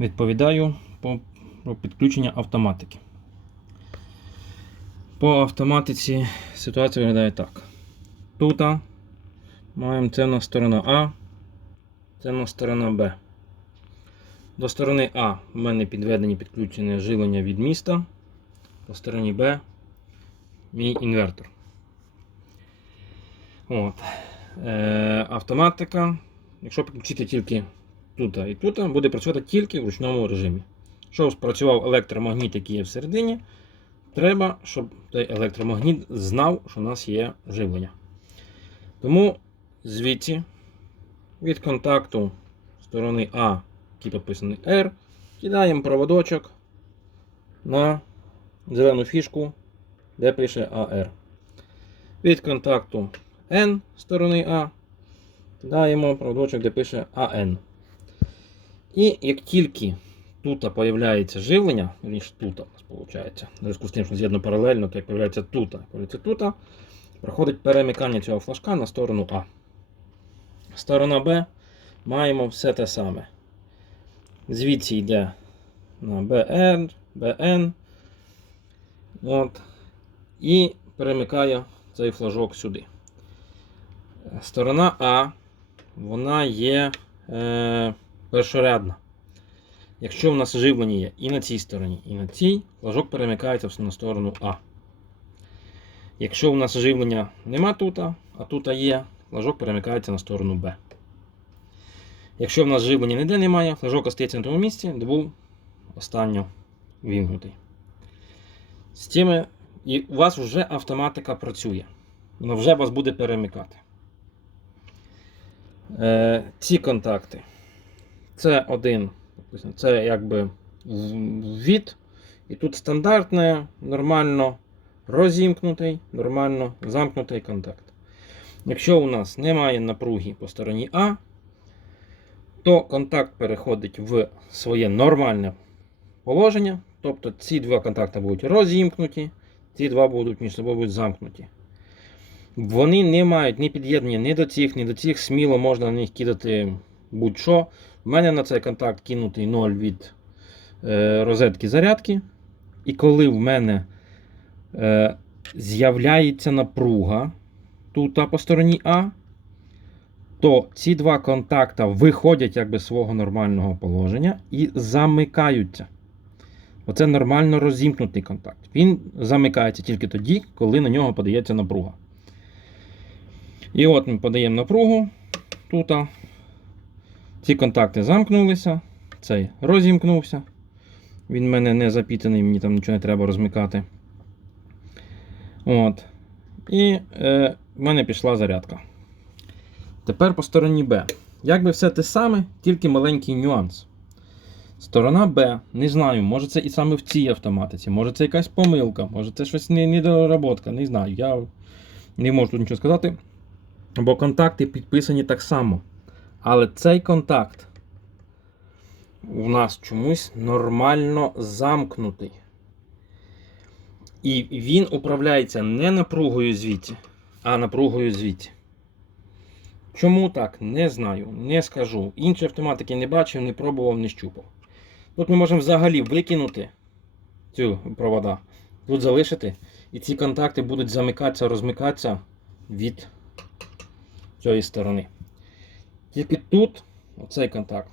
відповідаю по, про підключення автоматики. По автоматиці ситуація виглядає так. Тут маємо це на сторона А, це на сторона Б. До сторони А в мене підведені підключене живлення від міста. По стороні Б мій інвертор. От. Е, автоматика, якщо підключити тільки тут і тут, буде працювати тільки в ручному режимі. Щоб спрацював електромагніт, який є всередині, треба, щоб той електромагніт знав, що у нас є живлення. Тому звідси від контакту сторони А, який підписаний R, кидаємо проводочок на зелену фішку, де пише AR. Від контакту N сторони А кидаємо проводочок, де пише AN. І як тільки тут появляється живлення, ніж тут у нас виходить, зв'язку з тим, що з'єднано паралельно, то як появляється тут, появляється тут, проходить перемикання цього флажка на сторону А. Сторона Б маємо все те саме. Звідси йде на BN, BN. От, і перемикає цей флажок сюди. Сторона А, вона є е, першорядна. Якщо в нас живлення є і на цій стороні, і на цій, флажок перемикається на сторону А. Якщо у нас живлення нема тут, а тут є, флажок перемикається на сторону Б. Якщо в нас живлення ніде немає, флажок остається на тому місці, де був останньо вімкнутий. З тими, і у вас вже автоматика працює. Вона вже вас буде перемикати. Е, ці контакти. Це один. Це якби від. І тут стандартне, нормально розімкнутий, нормально замкнутий контакт. Якщо у нас немає напруги по стороні А, то контакт переходить в своє нормальне положення. Тобто ці два контакти будуть розімкнуті, ці два будуть між собою замкнуті. Вони не мають ні під'єднання ні до цих, ні до цих. Сміло можна на них кидати будь-що. У мене на цей контакт кинутий 0 від е, розетки зарядки. І коли в мене е, з'являється напруга тут по стороні А, то ці два контакта виходять якби свого нормального положення і замикаються. Оце нормально розімкнутий контакт. Він замикається тільки тоді, коли на нього подається напруга. І от ми подаємо напругу тут. Ці контакти замкнулися, цей розімкнувся. Він в мене не запітаний, мені там нічого не треба розмикати. От. І е, в мене пішла зарядка. Тепер по стороні Б. Якби все те саме, тільки маленький нюанс. Сторона Б, не знаю, може це і саме в цій автоматиці, може це якась помилка, може це щось недоработка, не знаю. Я не можу тут нічого сказати. Бо контакти підписані так само. Але цей контакт у нас чомусь нормально замкнутий. І він управляється не напругою звідти, а напругою звідти. Чому так? Не знаю, не скажу. Інші автоматики не бачив, не пробував, не щупав. Тут ми можемо взагалі викинути цю провода, тут залишити, і ці контакти будуть замикатися, розмикатися від цієї сторони. Тільки тут, оцей контакт,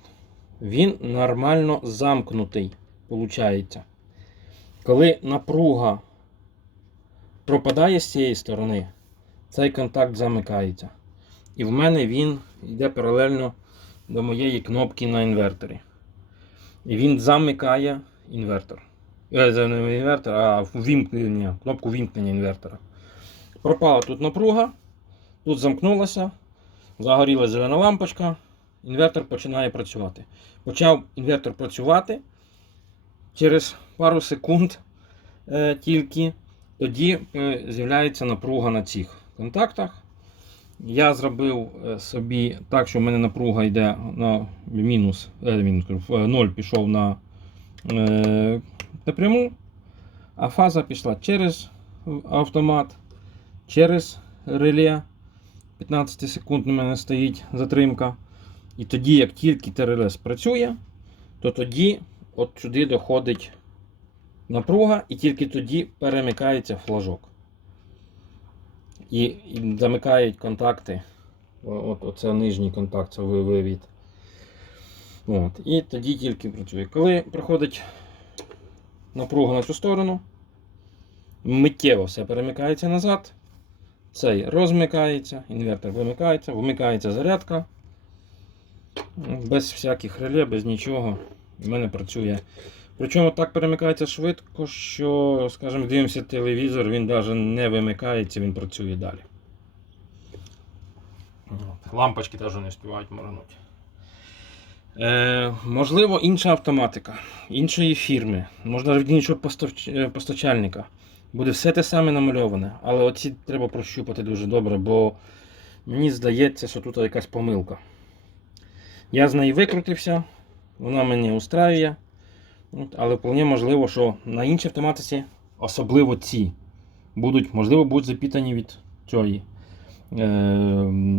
він нормально замкнутий, виходить. Коли напруга пропадає з цієї сторони, цей контакт замикається. І в мене він йде паралельно до моєї кнопки на інверторі. І він замикає інвертор. Е, не інвертор, а вімкнення, кнопку вімкнення інвертора. Пропала тут напруга, тут замкнулася, загорілася зелена лампочка, інвертор починає працювати. Почав інвертор працювати через пару секунд е, тільки тоді е, з'являється напруга на цих контактах. Я зробив е, собі так, що в мене напруга йде на мінус, е, мінус кажу, 0 пішов на е, напряму, а фаза пішла через автомат, через реле. 15 секунд у мене стоїть затримка. І тоді, як тільки ТРЛ спрацює, то тоді от сюди доходить напруга, і тільки тоді перемикається флажок. І, і замикають контакти. От, оце нижній контакт, це вивід. От, і тоді тільки працює. Коли приходить напруга на цю сторону, миттєво все перемикається назад. Цей розмикається, інвертор вимикається, вмикається зарядка. Без всяких реле, без нічого. У мене працює. Причому так перемикається швидко, що, скажімо, дивимося телевізор, він навіть не вимикається, він працює далі. Лампочки теж не співають моргнути. Е, можливо, інша автоматика, іншої фірми, можливо, від іншого е, постачальника. Буде все те саме намальоване, але оці треба прощупати дуже добре, бо мені здається, що тут якась помилка. Я з неї викрутився, вона мене устраює. Але вполне можливо, що на іншій автоматиці, особливо ці, будуть, можливо, будуть запітані від цієї е,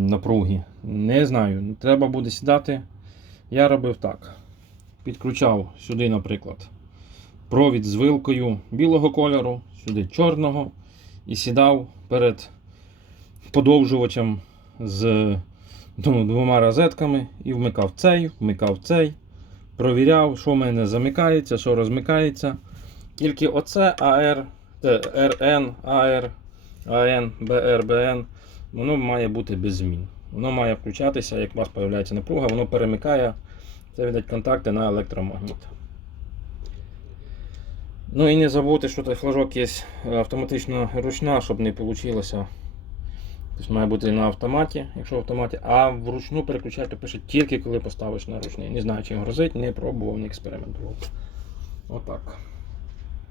напруги. Не знаю. Треба буде сідати. Я робив так. Підключав сюди, наприклад, провід з вилкою білого кольору, сюди чорного, і сідав перед подовжувачем з ну, двома розетками і вмикав цей, вмикав цей. Провіряв, що в мене замикається, що розмикається. Тільки оце AR, RN, AR, AN, BR, BN, воно має бути без змін. Воно має включатися, як у вас з'являється напруга, воно перемикає це видать контакти на електромагніт. Ну і не забути, що той флажок є автоматично ручна, щоб не вийшло. Тобто має бути на автоматі, якщо в автоматі, а вручну переключати пише тільки коли поставиш на ручний. Не знаю, чим грозить, не пробував, не експериментував. Отак.